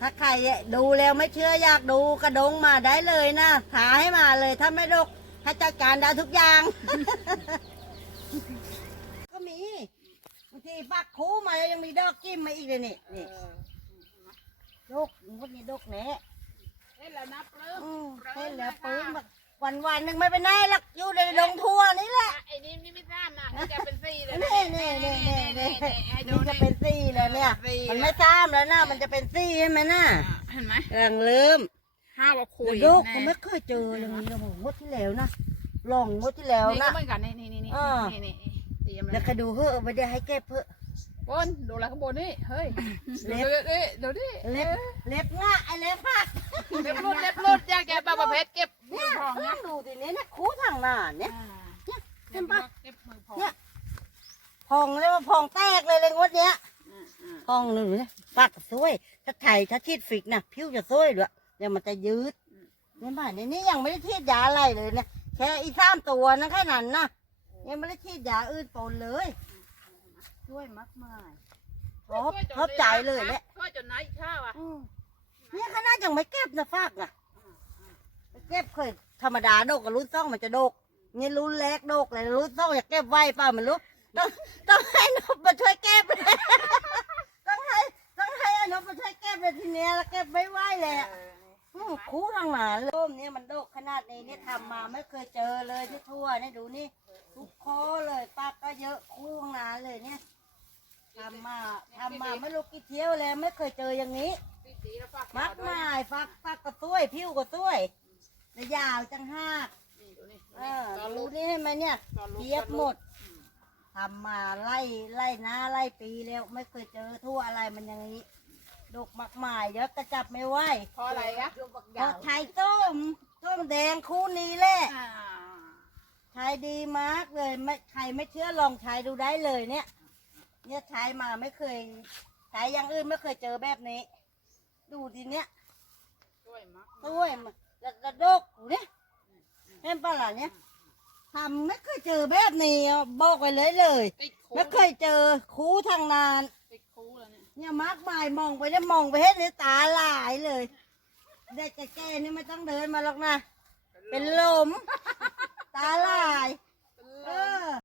ถ้าใครดูแล้วไม่เชื่ออยากดูกระดงมาได้เลยนะหาให้มาเลยถ้าไม่ดกให้จัดการได้ทุกอย่าง ก็มีบางทีปักคูมาแล้วยังมีดอกจิ้มมาอีกเลยนี่นี่ดกวันนี้ดกแหน่เห็นแล้วนะเพิ่มอืมเห็นแล้วปืนแบบวันวันๆหนึ่งไม่เป็นไรหรอกอยู่ในดงทั่วนี่แหละ ไอ้นี่นี่ไม่ทราบ นี่จะเป็นสี่เลยนี่นี่นี่นี่นี่นี่จะเป็นซี่แล้วเนี่ย มันไม่ซ้ำแล้วนะมันจะเป็นซี่ใช่ไหมน่ะเห็นไหมกำลังเริ่มห้าว่าคุยเดี๋ยวดูผมไม่เคยเจออย่างนี้เลยผมงวดที่แล้วนะลองงวดที่แล้วนะนี่ก็เหมือนกันนี่นี่นี่นี่อ่านี่นี่แล้วก็ดูเฮ้อไม่ได้ให้เก็บเฮ้อบนดูอะไรข้างบนนี่เฮ้ยเล็ดูบดิดูดิเล็บเล็บง่ะไอเล็บหักเล็บรุดเล็บรุดอยากแกบาบาเพชรเก็บเนี่ยต้นะองดูทีนี้นะคู่ทางหน้าเนี่ย เห็นปะเก็บมือพองเนี่ยพองเลยว่าพองแตกเลยเลยงวดเนี้ยอืมอืมพองหนึ่งเนี่ยปากสวย ถ้าไถ่ถ้าชีดฟิกนะผิวจะสวยด้วยเดี๋ยวมันจะยืดเนี่ยบ้านในนี้ยังไม่ได้ฉีดยาอะไรเลยนะแค่อีสามตัวนะแค่นั้นนะยังไม่ได้ฉีดยาอื่นปนเลยช่วยมากมายชอบชอบใจเลยแหละก็จนไหนข้าวอะอืมเนี่ยขนาดยังไม่เก็บนะฟากนะไปเก็บเคยธรรมดาโดกกับรุ่นซ่องมันจะโดกเนี่รุ่นแรกโดกเลยรุ่นซ่องอยากเก็บไว้เปล่ามันรู้ต้องต้องให้นบมาช่วยเก็บต้องให้ต้องให้อนบมาช่วยเก็บเลยทีเนี้ยแล้วเก็บไม่ไหวเลยอะอืมคูทางหนาเลยร่มเนี่ยมันโดกขนาดนี้เนี่ยทำมาไม่เคยเจอเลยที่ทั่วเนี่ยดูนี่ทุกคอเลยปากก็เยอะคู่ทางหนาเลยเนี่ยทำมาทำมาไม่รู้กี่เที่ยวเลยไม่เคยเจออย่างนี้ มักไม้ฟักฟักกระต้วยผิวกระต้วยและยาวจังห้าก เออรู้นี่ให้ไหมเนี่ยเทียบหมดทำมาไล่ไล่หน้าไล่ปีแล้วไม่เคยเจอทั่วอะไรมันอย่างนี้ดกมักไม้เดี๋ยอะกระจับไม่ไหวเพราะอะไรอะเพราะไทยต้มต้มแดงคู่นี้แหละอ่าใช้ดีมากเลยไม่ใครไม่เชื่อลองใช้ดูได้เลยเนี่ย เนี่ยใช้มาไม่เคยใช้อย่างอื่นไม่เคยเจอแบบนี้ ดูทีเนี้ยช่วยมั้งด้วยมันระระดกอยู่เนี่ยเห็นปะล่ะเนี่ยทำไม่เคยเจอแบบนี้อะบอกไปเลยเลยติดคูไม่เคยเจอคูทางนาน ติดคูแล้วเนี่ยเนี่ยมากมายมองไปเนี่ยมองไปเห็นเลยตาลายเลยเด็กแก่ๆนี่ไม่ต้องเดินมาหรอกนะ เป็นลม ตาลายเออ